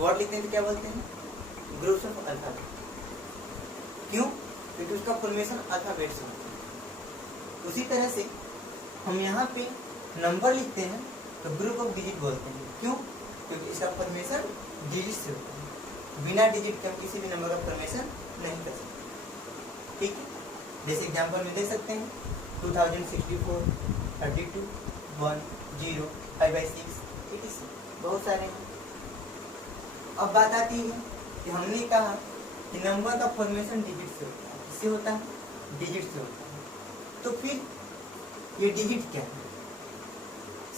Word लिखते हैं तो क्या बोलते हैं, ग्रुप्स ऑफ अल्फाबेट। क्यों? क्योंकि उसका फॉर्मेशन अल्फाबेट से होता है। उसी तरह से हम यहाँ पे नंबर लिखते हैं तो ग्रुप ऑफ डिजिट बोलते हैं। क्यों? क्योंकि इसका फॉर्मेशन डिजिट से होता है। बिना डिजिट के हम किसी भी नंबर का फॉर्मेशन नहीं कर सकते। ठीक है, जैसे एग्जाम्पल में देख सकते हैं 2064, 32, 1, 0, 5/6, 86, बहुत सारे हैं। अब बात आती है कि हमने कहा कि नंबर का फॉर्मेशन डिजिट से होता है। किससे होता है? डिजिट से होता है। तो फिर ये डिजिट क्या है,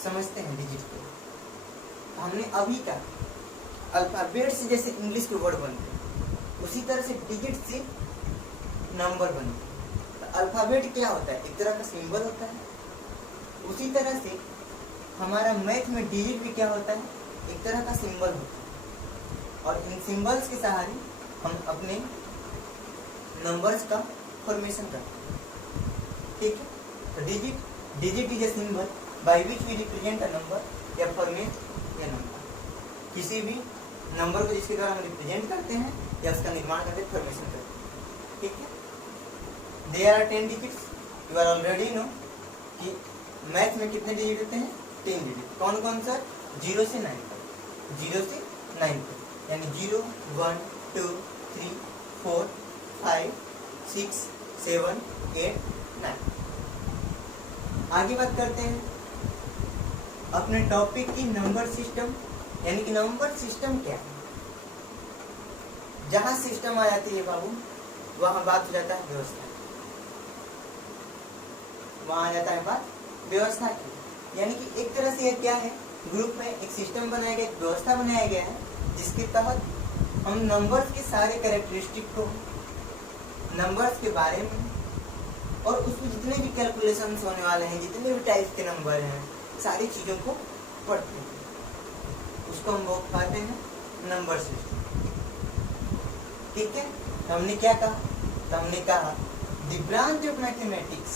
समझते हैं डिजिट को। हमने अभी का अल्फाबेट से जैसे इंग्लिश के वर्ड बनते हैं, उसी तरह से डिजिट से नंबर बनते हैं। तो अल्फाबेट क्या होता है? एक तरह का सिंबल होता है। उसी तरह से हमारा मैथ में डिजिट भी क्या होता है? एक तरह का सिंबल होता है। और इन सिंबल्स के सहारे हम अपने नंबर्स का फॉर्मेशन करते हैं। ठीक है, तो digit is a symbol by which we represent a number या फॉर्मेट या नंबर। किसी भी नंबर को जिसके द्वारा हम रिप्रेजेंट करते हैं या उसका निर्माण करते हैं, फॉर्मेशन करते हैं। ठीक है, there are 10 digits. You are already know कि मैथ में कितने डिजिट होते हैं? 3 डिजिट। कौन कौन सा? 0 से 9 तक। 0 से 9 तक, यानी 0, 1, 2, 3, 4, 5, 6, 7, 8, 9। आगे बात करते हैं अपने टॉपिक की नंबर सिस्टम, यानी कि नंबर सिस्टम क्या है। जहां सिस्टम आ जाती है बाबू, वहां बात हो जाता है व्यवस्था। वहां आ जाता है बात व्यवस्था की। यानी कि एक तरह से यह क्या है, ग्रुप में एक सिस्टम बनाया गया, एक व्यवस्था बनाया गया है, जिसके तहत हम नंबर्स के सारे कैरेक्टरिस्टिक को, नंबर्स के बारे में और उसमें जितने भी कैलकुलेशंस होने वाले हैं, जितने भी टाइप के नंबर हैं, सारी चीजों को पढ़ते हैं। उसको हम बोल पाते हैं नंबर सिस्टम। ठीक है, तो हमने क्या कहा? तो हमने कहा the branch of mathematics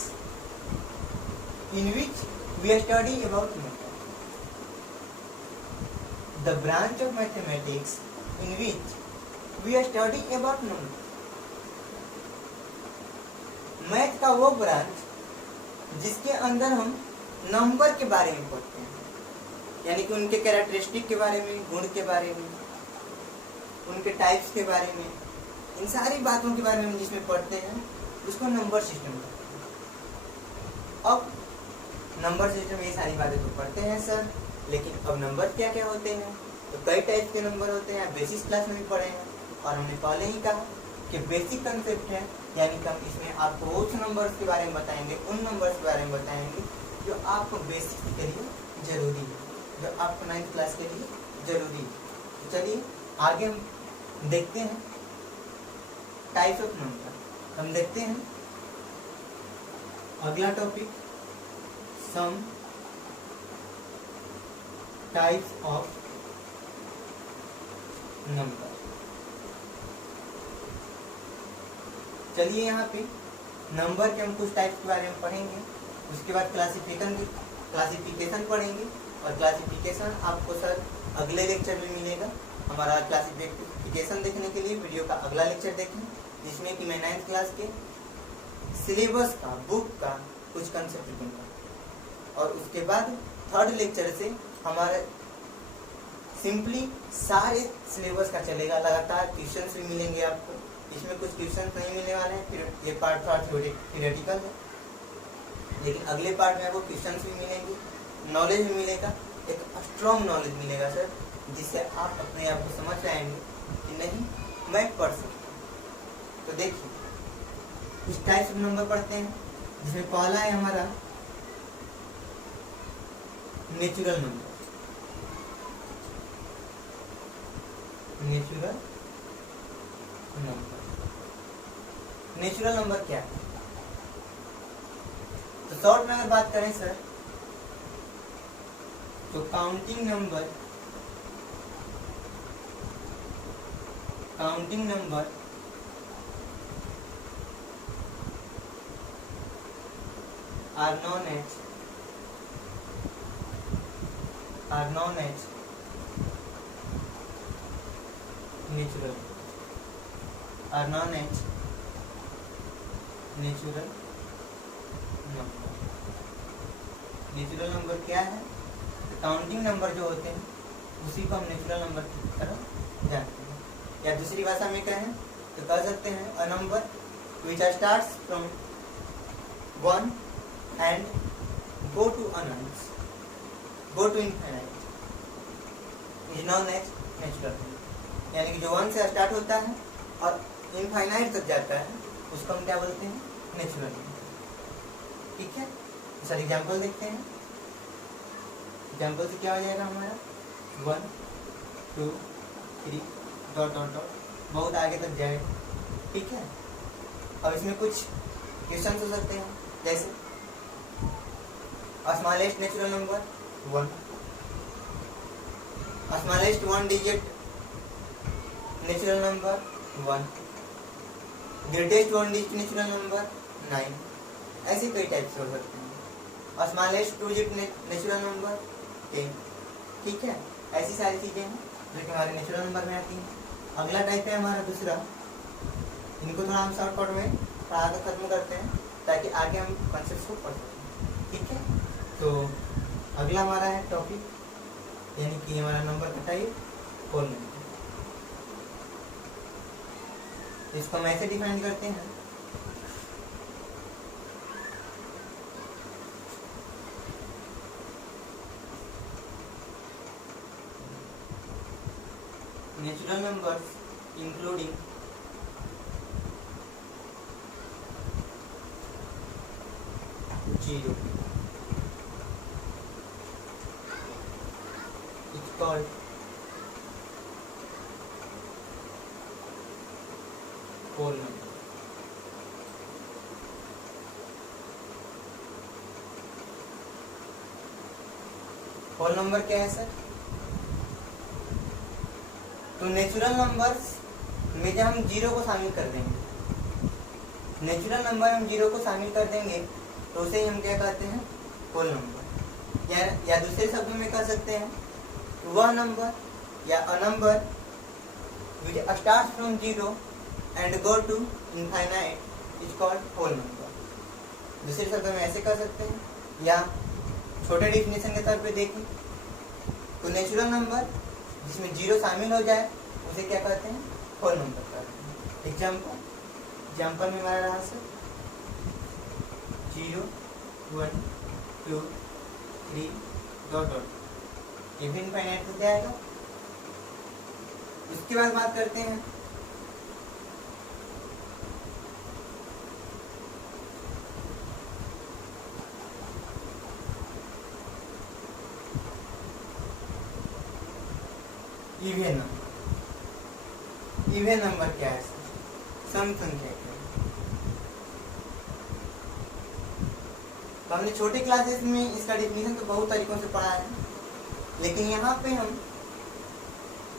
in which we study about number. The branch of mathematics in which we are studying about number. Math का वो ब्रांच जिसके अंदर हम नंबर के बारे में पढ़ते हैं, यानी कि उनके कैरेक्टरिस्टिक के बारे में, गुण के बारे में, उनके टाइप्स के बारे में, इन सारी बातों के बारे में हम जिसमें पढ़ते हैं, उसको नंबर सिस्टम कहते हैं। अब नंबर सिस्टम ये सारी बातें तो पढ़ते हैं सर, लेकिन अब नंबर क्या क्या होते हैं? तो कई टाइप के नंबर होते हैं। बेसिक क्लास में भी पढ़े हैं और हमने पहले ही कहा कि बेसिक कंसेप्ट है, यानी कि हम इसमें आपको उस नंबर्स के बारे में बताएंगे, उन नंबर्स के बारे में बताएंगे जो आपको बेसिक के लिए जरूरी है, जो आपको 9th क्लास के लिए जरूरी है। तो चलिए आगे हम देखते हैं टाइप्स ऑफ नंबर। हम देखते हैं अगला topic, some types of number. चलिए यहाँ पे नंबर के हम कुछ टाइप्स के बारे में पढ़ेंगे, उसके बाद क्लासिफिकेशन पढ़ेंगे। और क्लासिफिकेशन आपको सर अगले लेक्चर में मिलेगा। हमारा क्लासिफिकेशन देखने के लिए वीडियो का अगला लेक्चर देखें, जिसमें कि मैं 9th क्लास के सिलेबस का, बुक का कुछ कंसेप्ट दूंगा। और उसके बाद 3rd लेक्चर से हमारे सिंपली सारे सिलेबस का चलेगा। लगातार क्वेश्चंस भी मिलेंगे आपको, इसमें कुछ क्वेश्चंस नहीं मिलने वाले हैं, फिर ये पार्ट थोड़ा थ्योरेटिकल है, लेकिन अगले पार्ट में आपको क्वेश्चंस भी मिलेंगे, नॉलेज भी मिलेगा, एक स्ट्रॉन्ग नॉलेज मिलेगा सर, जिससे आप अपने आप को समझ आएंगे कि नहीं मैं पढ़ सकता हूँ। तो देखिए कुछ टाइप्स ऑफ नंबर पढ़ते हैं, जिसमें पहला है हमारा नेचुरल नंबर। नेचुरल नंबर क्या है? तो शॉर्ट में अगर बात करें सर, तो counting number are known as natural are known as natural number. Natural number क्या है? काउंटिंग नंबर जो होते हैं उसी को हम नेचुरल नंबर की तरह जानते हैं। या दूसरी भाषा में कहें तो कह सकते हैं a number which starts from 1 and go to अनंत, go to infinite is known as natural number. यानी कि जो 1 से स्टार्ट होता है और इनफाइनाइट तक जाता है उसको हम क्या बोलते हैं? Natural number. ठीक है, सर एग्जाम्पल देखते हैं। एग्जाम्पल से क्या हो जाएगा हमारा 1 2 3 डॉट डॉट डॉट बहुत आगे तक जाएगा। ठीक है, अब इसमें कुछ क्वेश्चन हो सकते हैं जैसे smallest natural number 1, smallest 1 digit natural number 1, greatest 1 digit natural number 9। ऐसे कई टाइप से हो सकते हैं। Smallest 2 digit natural number 10। ठीक है, ऐसी सारी चीजें हैं जो कि हमारे नेचुरल नंबर में आती हैं। अगला टाइप है हमारा दूसरा, इनको थोड़ा हम शॉर्टकट में पढ़ा कर खत्म करते हैं ताकि आगे हम कॉन्सेप्ट को पढ़ सकें। ठीक है, तो अगला हमारा है टॉपिक यानी कि हमारा नंबर का टाइप होल नंबर। इसको हम ऐसे डिफाइन करते हैं natural numbers including zero it's called whole number. Whole number क्या है सर? तो नेचुरल नंबर्स में जब हम जीरो को शामिल कर देंगे, नेचुरल नंबर हम जीरो को शामिल कर देंगे तो उसे हम क्या कहते हैं? Whole number. या दूसरे शब्दों में कह सकते हैं वह नंबर या a number which starts from zero and go to infinite is called whole number. दूसरे शब्दों में ऐसे कह सकते हैं, या छोटे डिफिनेशन के तौर पे देखें तो नेचुरल नंबर जिसमें जीरो शामिल हो जाए उसे क्या कहते हैं? होल नंबर कहते हैं। एग्जाम्पल में हमारा रहा सर 0 1 2 3 डॉट डॉट, ये भी इनफाइनाइट हो जाएगा। उसके बाद बात करते हैं इवेन नंबर। इवेन नंबर क्या है? सम संख्या क्या है? तो हमने छोटे क्लासेस में इसका डेफिनेशन तो बहुत तरीकों से पढ़ा है, लेकिन यहाँ पे हम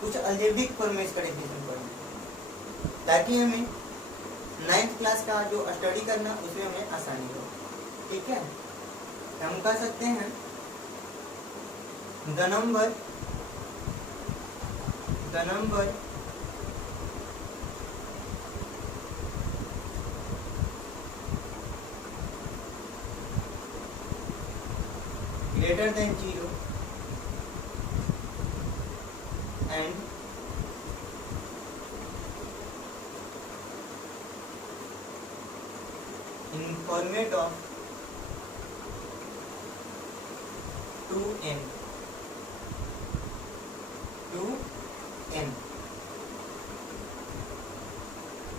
कुछ अलजेब्रिक फॉर्म में इसका डेफिनेशन पढ़ेंगे ताकि हमें 9th क्लास का जो स्टडी करना उसमें हमें आसानी हो। ठीक है, हम कह सकते हैं the number greater than 0 and in format of 2n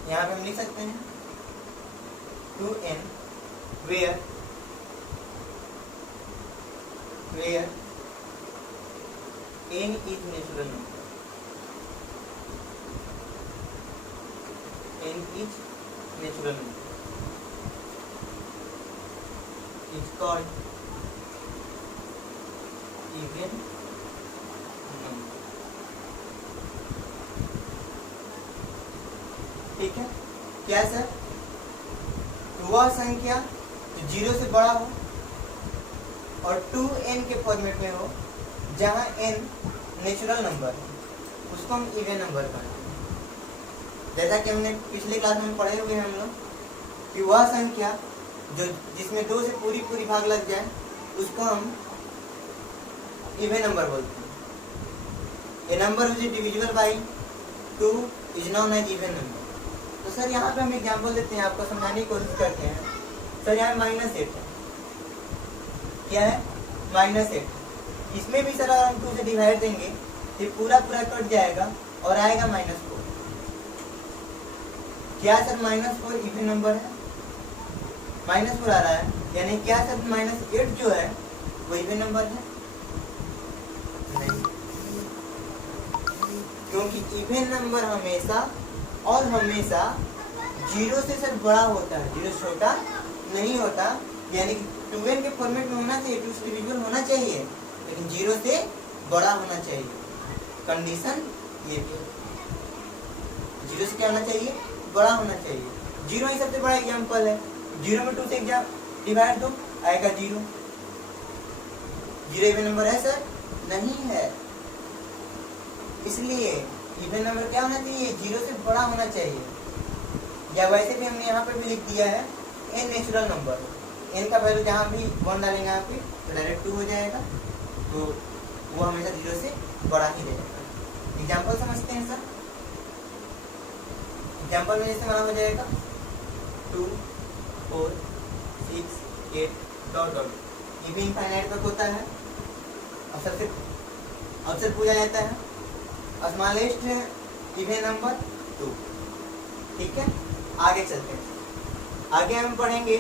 यहाँ पे हम लिख सकते हैं 2n where n is natural number, n is natural number is called even number। ठीक है, क्या सर? तो वह संख्या जो 0 से बड़ा हो और 2n के फॉर्मेट में हो जहां n नेचुरल नंबर है उसको हम इवन नंबर कहते हैं। जैसा कि हमने पिछले क्लास में पढ़े हुए हैं हम लोग कि वह संख्या जो जिसमें 2 से पूरी पूरी भाग लग जाए उसको हम इवन नंबर बोलते हैं। A number which is divisible by 2 is known as even number. तो सर यहाँ पे हम एग्जांपल देते हैं, आपको समझाने की कोशिश करते हैं। सर यहाँ -8 है, क्या है -8। इसमें भी सर अगर हम 2 से डिवाइड देंगे तो पूरा पूरा कट जाएगा और आएगा -4। क्या सर -4 इवन नंबर है? -4 आ रहा है, यानी क्या सर -8 जो है वो इवन नंबर है? नहीं, क्योंकि इवन नंबर हमेशा और हमेशा 0 से सर बड़ा होता है, 0 छोटा नहीं होता। यानी 2n के फॉर्मेट में होना चाहिए, 2 से डिविजिबल होना चाहिए, लेकिन 0 से बड़ा होना चाहिए। कंडीशन ये भी 0 से क्या होना चाहिए? बड़ा होना चाहिए। 0 ही सबसे बड़ा एग्जाम्पल है। 0 में 2 से डिवाइड दो आएगा 0। 0 इवन नंबर है सर? नहीं है। इसलिए इवन नंबर क्या होना चाहिए? 0 से बड़ा होना चाहिए। या वैसे भी हमने यहाँ पे भी लिख दिया है n नेचुरल नंबर। n का वैल्यू जहाँ भी 1 डालेंगे यहाँ पे तो डायरेक्ट 2 हो जाएगा, तो वो हमेशा 0 से बड़ा ही रहेगा। एग्जाम्पल समझते हैं सर। एग्जाम्पल में जैसे हमारा हो जाएगा 2, 4, 6, 8 डॉट डॉट, ये भी इनफाइनाइट तक होता है। अवसर पूछा जाता है स्मॉलेस्ट इवन नंबर 2। ठीक है, आगे चलते हैं। आगे हम पढ़ेंगे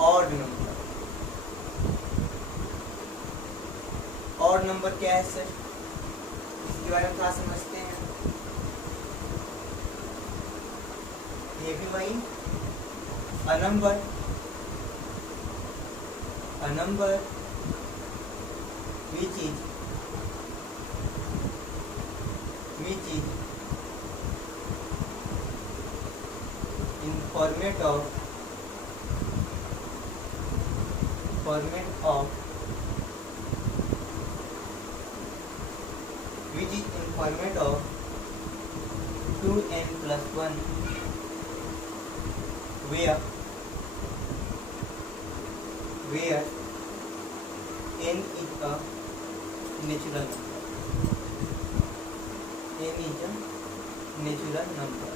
ऑड नंबर। ऑड नंबर क्या है सर? इसके बारे में थोड़ा समझते हैं। ये भी वही a number which is in format of 2n plus 1 where n is a natural number. n is a natural number.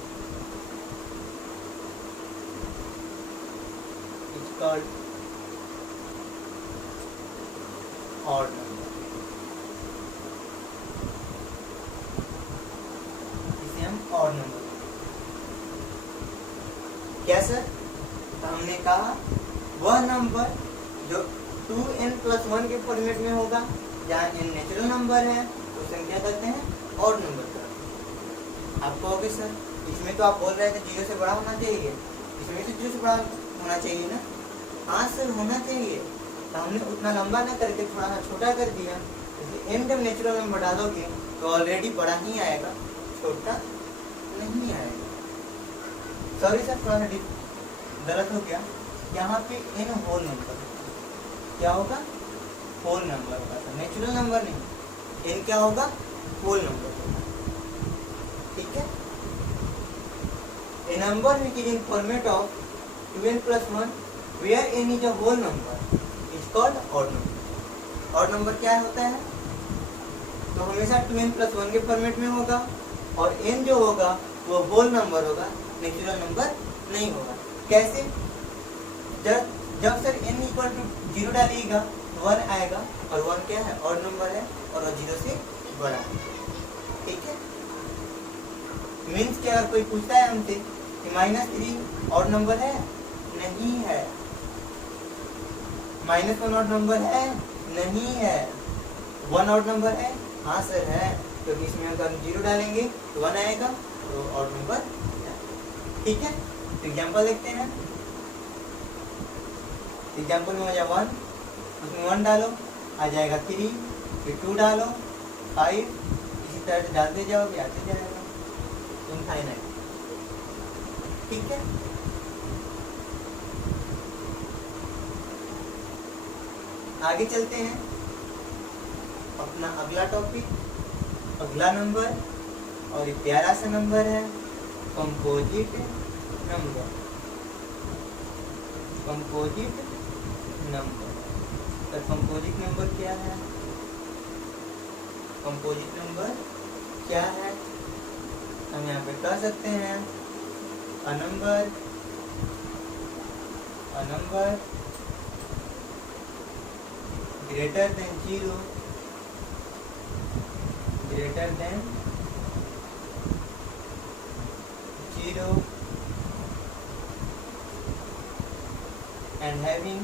It's called odd number. इसे हम odd number क्या सर? तो हमने कहा वह नंबर जो 2n plus 1 के फॉर्मेट में होगा, जहाँ n नेचुरल नंबर है तो उसे हम क्या करते हैं? ऑड नंबर करते हैं। आप कहोगे सर इसमें तो आप बोल रहे थे 0 से बड़ा होना चाहिए, इसमें तो 0 से बड़ा होना चाहिए ना? हाँ सर होना चाहिए, तो हमने उतना लंबा ना करके थोड़ा सा छोटा कर दिया। n जब नेचुरल नंबर डालोगे तो ऑलरेडी बड़ा ही आएगा, छोटा नहीं आएगा। सॉरी सर थोड़ा सा गलत हो गया, यहाँ पे n होल नंबर क्या होगा? होल नंबर होगा सर, नेचुरल नंबर नहीं। n क्या होगा? होल नंबर होगा। ठीक है, a number which is in format of 2n plus 1 where n is a whole number is called odd number. odd number क्या होता है? तो हमेशा 2n plus 1 के फॉर्मेट में होगा और n जो होगा वो होल नंबर होगा, नेचुरल नंबर नहीं होगा। कैसे? जब सर n इक्वल टू 0 डालिएगा 1 आएगा, और 1 क्या है? ऑड नंबर है और 0 से बड़ा। ठीक है, मीन्स कि अगर कोई पूछता है हमसे कि -3 ऑड नंबर है? नहीं है। -1 ऑड नंबर है? नहीं है। 1 ऑड नंबर है? हाँ सर है, क्योंकि इसमें अगर 0 डालेंगे तो 1 आएगा, तो ऑड नंबर। ठीक है, तो एग्जाम्पल देखते हैं। एग्जाम्पल में हो जाए 1, उसमें 1 डालो आ जाएगा 3, फिर 2 डालो 5, इसी तरह से डालते जाओगे आते जाएगा इनफाइनाइट। ठीक है, आगे चलते हैं। अपना अगला टॉपिक, अगला नंबर, और एक प्यारा सा नंबर है कंपोजिट नंबर। कंपोजिट नंबर, तो कंपोजिट नंबर क्या है? कंपोजिट नंबर क्या है? हम यहाँ पे कह सकते हैं a number greater than 0 and having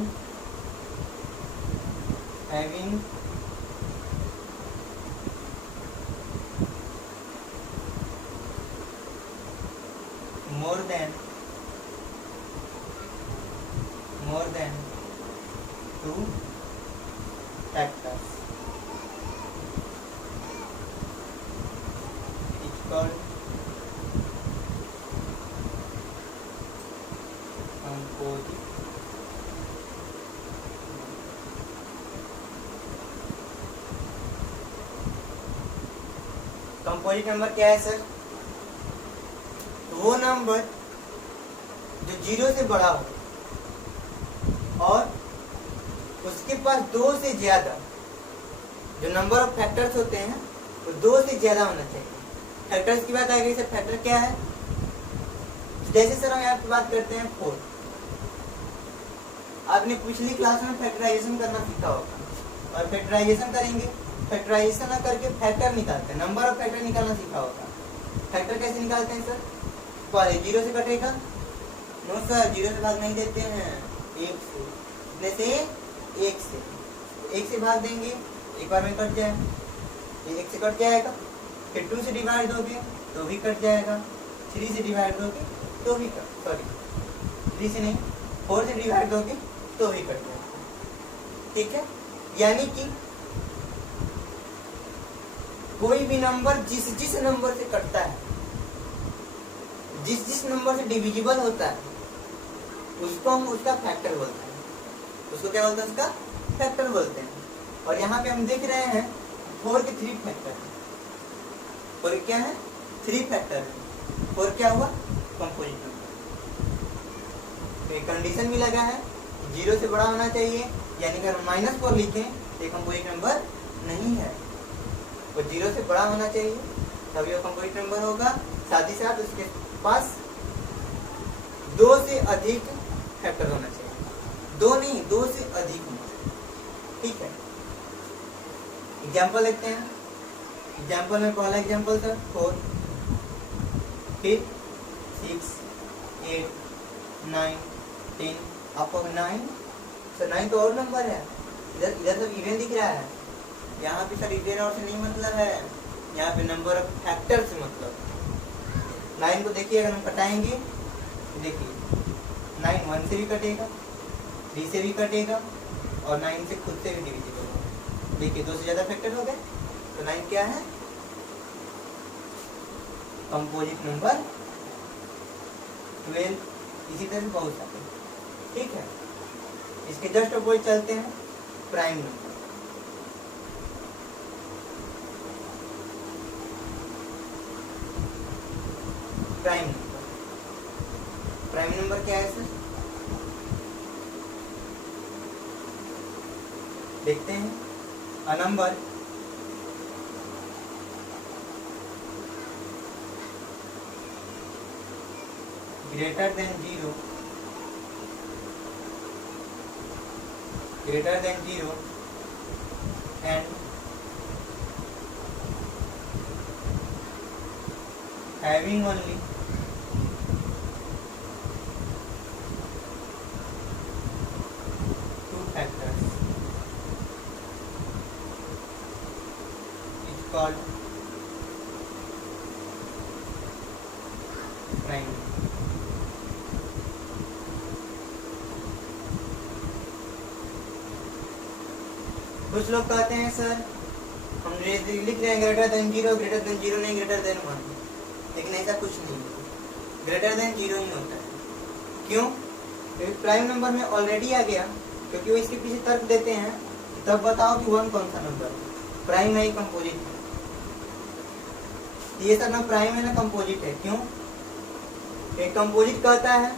more than 2 factors. It's called composite. Composite number क्या है सर? वो नंबर जो 0 से बड़ा हो और उसके पास 2 से ज्यादा, जो नंबर ऑफ फैक्टर्स होते हैं वो 2 से ज्यादा होना चाहिए। फैक्टर्स की बात आ गई सर, फैक्टर क्या है? जैसे सर हम यहाँ पे बात करते हैं 4, आपने पिछली क्लास में फैक्टराइजेशन करना सीखा होगा, और फैक्टराइजेशन करेंगे, फैक्टराइजेशन ना करके फैक्टर निकालते हैं, नंबर ऑफ फैक्टर निकालना सीखा होगा। फैक्टर कैसे निकालते हैं सर? पहले 0 से कटेगा, नो सर 0 से भाग नहीं देते हैं, 1 से, कितने से? 1 से भाग देंगे, एक बार में कट जाए, 1 से कट जाएगा, फिर 2 से डिवाइड दोगे तो भी कट जाएगा, 3 से डिवाइड दोगे तो भी कट, सॉरी 3 से नहीं 4 से डिवाइड दोगे तो भी कट जाएगा। ठीक है, यानी कि कोई भी नंबर जिस नंबर से कटता है, जिस नंबर से डिविजिबल होता है, उसको हम उसका फैक्टर बोलते हैं। उसको क्या बोलते हैं? उसका फैक्टर बोलते हैं। और यहाँ पे हम देख रहे हैं 4 के 3 फैक्टर है, 4 क्या है? 3 फैक्टर है। 4 क्या हुआ? Composite number. तो कंडीशन भी लगा है 0 से बड़ा होना चाहिए, यानी कि अगर -4 लिखें तो कंपोजिट नंबर नहीं है, वो 0 से बड़ा होना चाहिए तभी वो कंपोजिट नंबर होगा। साथ ही साथ उसके पास 2 से अधिक फैक्टर होना चाहिए, 2 नहीं 2 से अधिक होना चाहिए। ठीक है, एग्जाम्पल देखते हैं। एग्जाम्पल में पहला एग्जाम्पल था 4, फिर 6, 8, 9, 10, आपको 9, सर 9 तो और नंबर है, इधर सब इवन दिख रहा है, यहाँ पे सर इवन और से नहीं मतलब है, यहाँ पे नंबर ऑफ फैक्टर से मतलब। 9 को देखिए, अगर हम कटाएंगे देखिए 9 1 से भी कटेगा, 3 से भी कटेगा, और 9 से खुद से भी डिविजिबल होगा। देखिए 2 से ज्यादा फैक्टर हो गए, तो 9 क्या है? Composite number 12। इसी तरह से बहुत सारे। ठीक है, इसके जस्ट अपोजिट चलते हैं, प्राइम नंबर। प्राइम नंबर क्या है सर? देखते हैं, a number greater than 0 and having only 2 factors is called prime. कुछ लोग कहते हैं सर हम लिख रहे हैं ग्रेटर देन 0 नहीं ग्रेटर देन 1, लेकिन ऐसा कुछ नहीं है, ग्रेटर देन 0 ही होता है। क्यों? क्योंकि प्राइम नंबर में ऑलरेडी आ गया, क्योंकि वो इसके पीछे तर्क देते हैं, तब बताओ कि 1 कौन सा नंबर है। प्राइम है, कंपोजिट है। ये सर ना प्राइम है ना कंपोजिट है, क्यों? एक कंपोजिट कहता है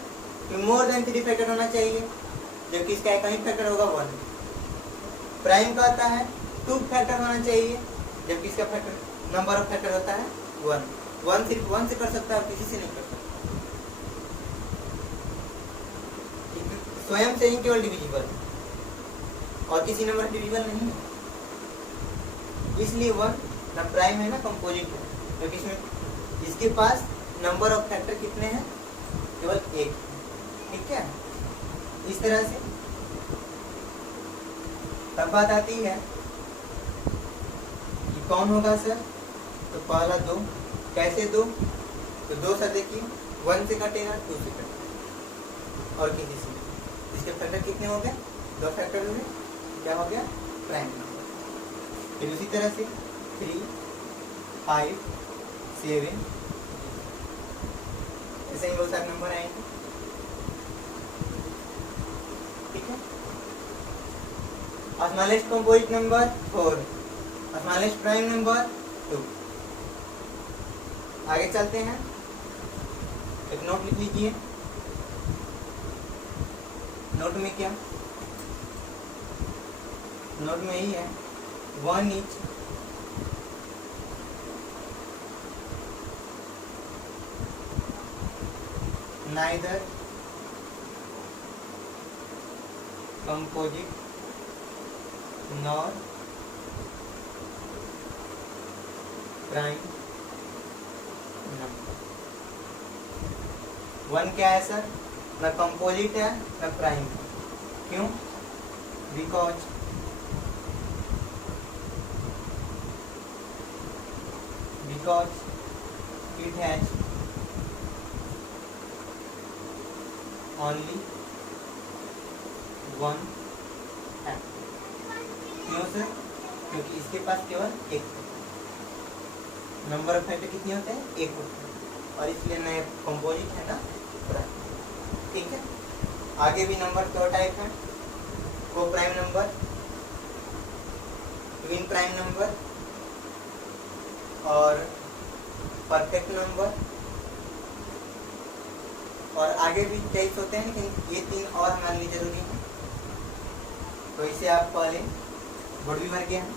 कि मोर देन 3 फैक्टर होना चाहिए, जबकि इसका एक ही फैक्टर होगा 1। प्राइम कहता है 2 फैक्टर होना चाहिए, जबकि इसका फैक्टर नंबर ऑफ फैक्टर होता है 1। 1 सिर्फ 1 से कर सकता है, किसी से नहीं कर सकता। स्वयं से ही केवल डिविजिबल और किसी नंबर डिविजिबल नहीं है, इसलिए 1 ना प्राइम है ना कंपोजिट है, क्योंकि इसमें इसके पास नंबर ऑफ फैक्टर कितने हैं? केवल 1। ठीक है, इस तरह से तब बात आती है कि कौन होगा सर? तो पहला 2। कैसे 2? तो 2 सर देखिए 1 से कटेगा, 2 से कटेगा और किसी से। इसके फैक्टर कितने हो गए? 2 फैक्टर हो गए, क्या हो गया? Prime number. फिर उसी तरह से 3, 5, 7, ऐसे ही बहुत सारे नंबर आएंगे। ठीक है, smallest composite number 4, smallest prime number 2। आगे चलते हैं, एक नोट लिख लीजिए। नोट में क्या? नोट में ही है 1 each neither composite nor prime number। 1 क्या है सर? ना कंपोजिट है ना प्राइम है, क्यों? Because it has only 1 factor। क्यों सर? क्योंकि इसके पास केवल 1 नंबर ऑफ फैक्टर कितने होते हैं? 1 होते हैं, और इसलिए नए कंपोजिट है ना प्राइम। ठीक है, आगे भी नंबर 2 टाइप है, को prime number, twin prime number और परफेक्ट नंबर, और आगे भी टाइप्स होते हैं, लेकिन ये 3 और हमारे लिए जरूरी है। तो इसे आप पहले बोर्ड भी भर गया है,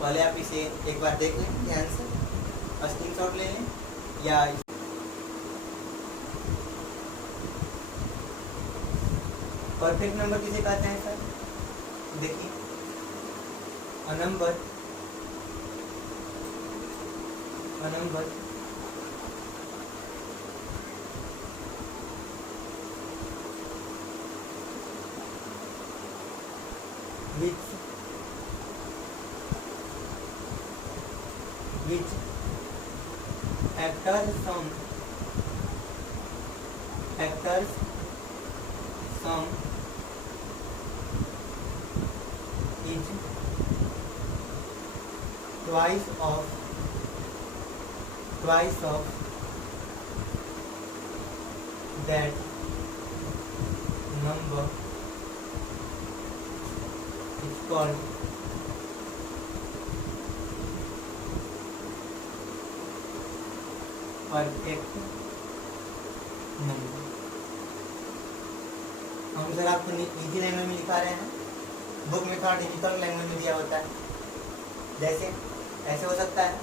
पहले आप इसे एक बार देख लें ध्यान से और स्क्रीनशॉट ले लें, या परफेक्ट नंबर किसे कहते हैं सर? देखिए, a number which factors sum is twice of that number is called perfect number. हम सर आपको इजी लैंग्वेज में लिखा रहे हैं, बुक में थोड़ा डिजिटल लैंग्वेज में दिया होता है। जैसे ऐसे हो सकता है,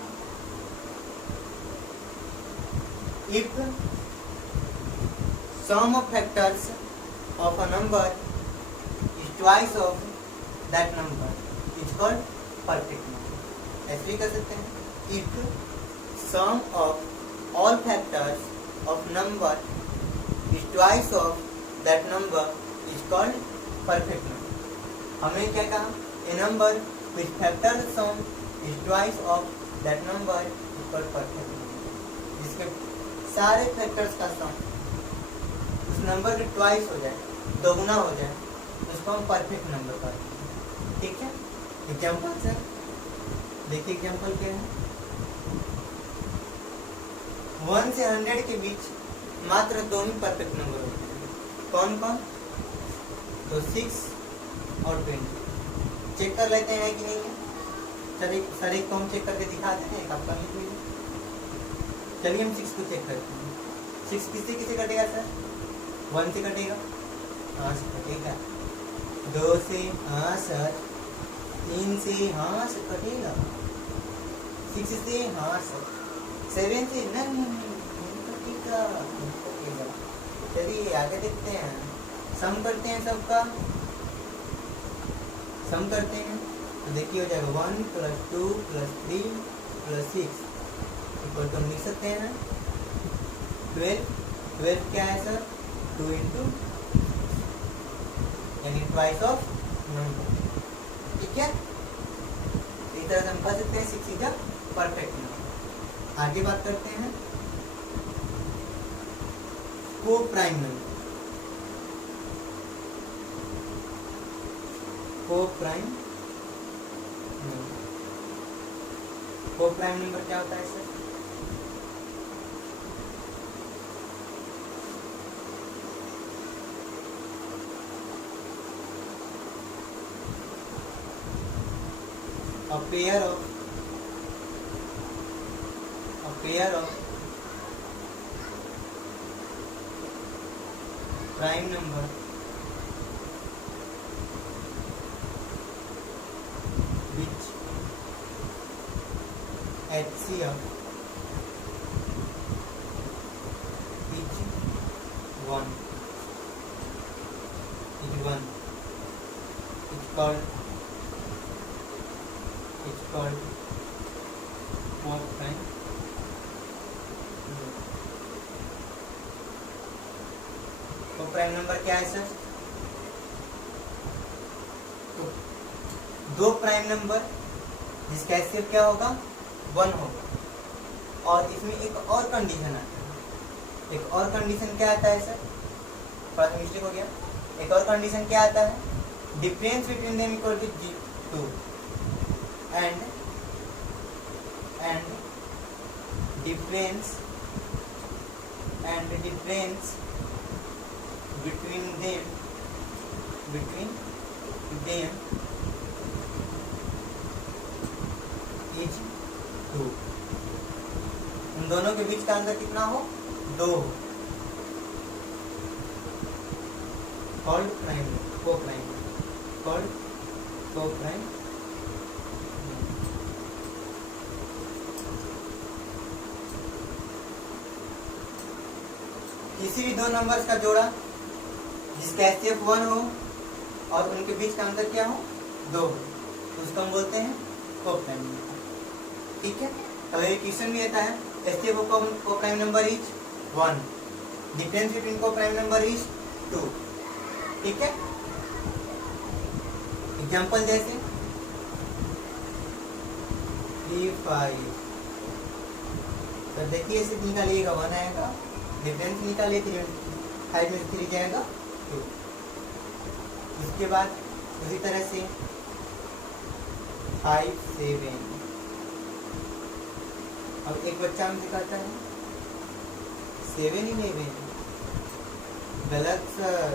if sum of factors of a number is twice of that number is called perfect number। ऐसे भी कर सकते हैं, if sum of all factors of number is twice of that number is called perfect number। हमने क्या कहा? a number which factors sum is twice of that number is called perfect number। जिसके सारे फैक्टर्स का सम उस number के twice हो जाए, दोगुना हो जाए, उसको हम परफेक्ट नंबर कहते हैं। ठीक है, एग्जाम्पल सर देखिए, एग्जाम्पल क्या है? 1 से 100 के बीच मात्र 2 ही परफेक्ट नंबर होते हैं। कौन कौन? तो 6 और 20। चेक कर लेते हैं कि नहीं है। सर एक तो हम चेक करके दिखा देते हैं, एक आपका लिख लीजिए। चलिए हम 6 को चेक करते हैं। 6 किससे किसे कटेगा सर? 1 से कटेगा, हाँ से कटेगा, 2 से हाँ सर, 3 से हाँ से कटेगा, 6 से हाँ सर, 7 से नहीं कटेगा। चलिए आगे देखते हैं, सम करते हैं सबका, सम करते हैं तो देखिए हो जाएगा 1 + 2 + 3 + 6 इक्वल टू हम लिख सकते हैं 12। 12 क्या है सर? 2 × यानी ट्वाइस ऑफ नंबर, ठीक है। इस तरह से हम कह सकते हैं 6 इज अ परफेक्ट नंबर। आगे बात करते हैं को प्राइम नंबर। को प्राइम नंबर, को प्राइम नंबर क्या होता है sir? A pair of prime number which HCF is 1 is called co-prime। Co-prime number क्या है सर? तो 2 प्राइम नंबर जिसका HCF क्या होगा? 1 होगा। और इसमें एक और कंडीशन आता है। एक और कंडीशन क्या आता है सर? थोड़ा सा मिस्टेक हो गया। एक और कंडीशन क्या आता है? Difference between them equal to 2 and difference between them is 2। उन दोनों के बीच का अंतर कितना हो? 2 हो। Called prime, co-prime, called co-prime. किसी भी 2 नंबर्स का जोड़ा जिसका HCF 1 हो और उनके बीच का अंतर क्या हो? 2 हो, तो उसको हम बोलते हैं को-प्राइम नंबर, ठीक है। तो ये क्वेश्चन भी आता है HCF of co-prime number is 1, difference between co-prime number is 2, ठीक है। एग्जांपल जैसे 3 5, तो देखिए इसे निकालिएगा 1 आएगा, डिफरेंस निकालिए 5 में 3 जाएगा 2। उसके बाद उसी तरह से 5 7। अब एक बच्चा हमसे कहता है 7 11। गलत सर,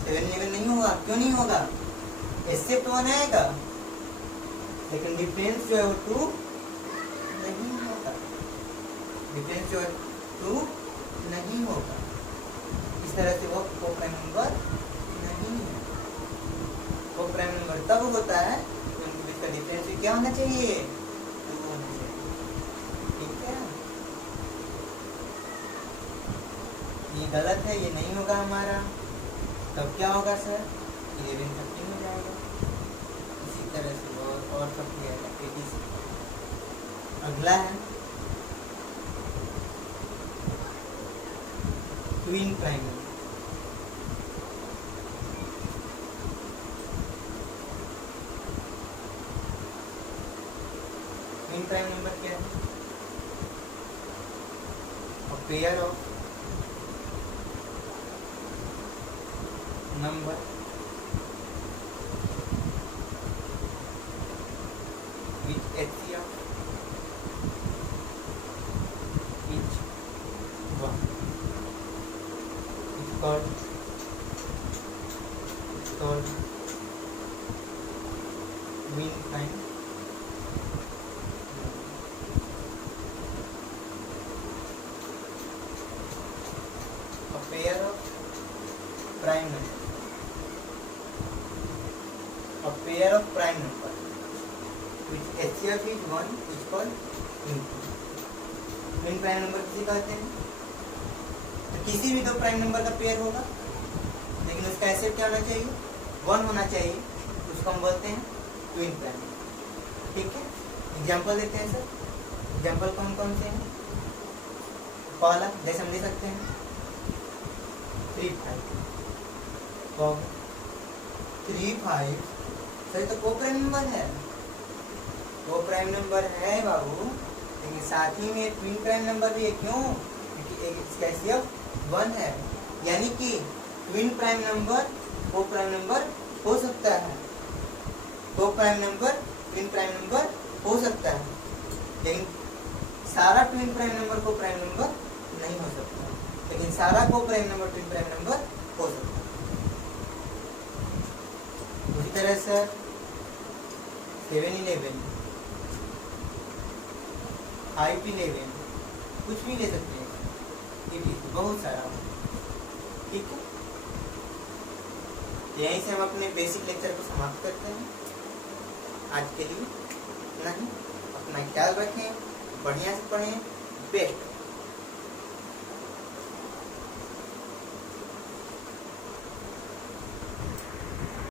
7 11 नहीं होगा। क्यों नहीं होगा? HCF तो 1 आएगा लेकिन डिफरेंस जो है वो 2 नहीं होगा। डिफरेंस जो है 2 नहीं होगा। इस तरह से वो को-प्राइम नंबर नहीं है। को-प्राइम नंबर तब होता है जब उनके बीच का डिफरेंस भी क्या होना चाहिए? 2 होना चाहिए, ठीक है। ये गलत है, ये नहीं होगा हमारा। तब क्या होगा सर? 11 13 हो जाएगा। इसी तरह से और सब किया जाएगा। अगला है twin prime number. Twin prime number क्या है? A pair of number which HCF is 1 is called twin prime pair of prime number, a pair of prime number which HCF is 1 is called twin prime number किसे कहते हैं? तो किसी भी दो prime number का पेयर होगा, लेकिन उसका एसेट क्या होना चाहिए? 1 होना चाहिए, उसको हम बोलते हैं ट्विन प्राइम। ठीक है, एग्जांपल देखते हैं सर। एग्जांपल कौन कौन से हैं? पहला जैसे हम ले सकते हैं 3 5 3 5 सही, तो को प्राइम नंबर है, को प्राइम नंबर है बाबू, लेकिन साथ ही में ट्विन प्राइम नंबर भी है। क्यों? क्योंकि इसका HCF 1 है, यानी कि ट्विन प्राइम नंबर को प्राइम नंबर हो सकता है, को prime number twin prime number हो सकता है, लेकिन सारा ट्विन प्राइम नंबर को प्राइम नंबर नहीं हो सकता, लेकिन सारा को prime number twin prime number हो सकता है। उसी तरह से 7-11 5-11 कुछ भी ले सकते हैं, बहुत सारा। ठीक है, यहीं से हम अपने बेसिक लेक्चर को समाप्त करते हैं। आज के लिए इतना ही। अपना ख्याल रखें, बढ़िया से पढ़ें, बेस्ट।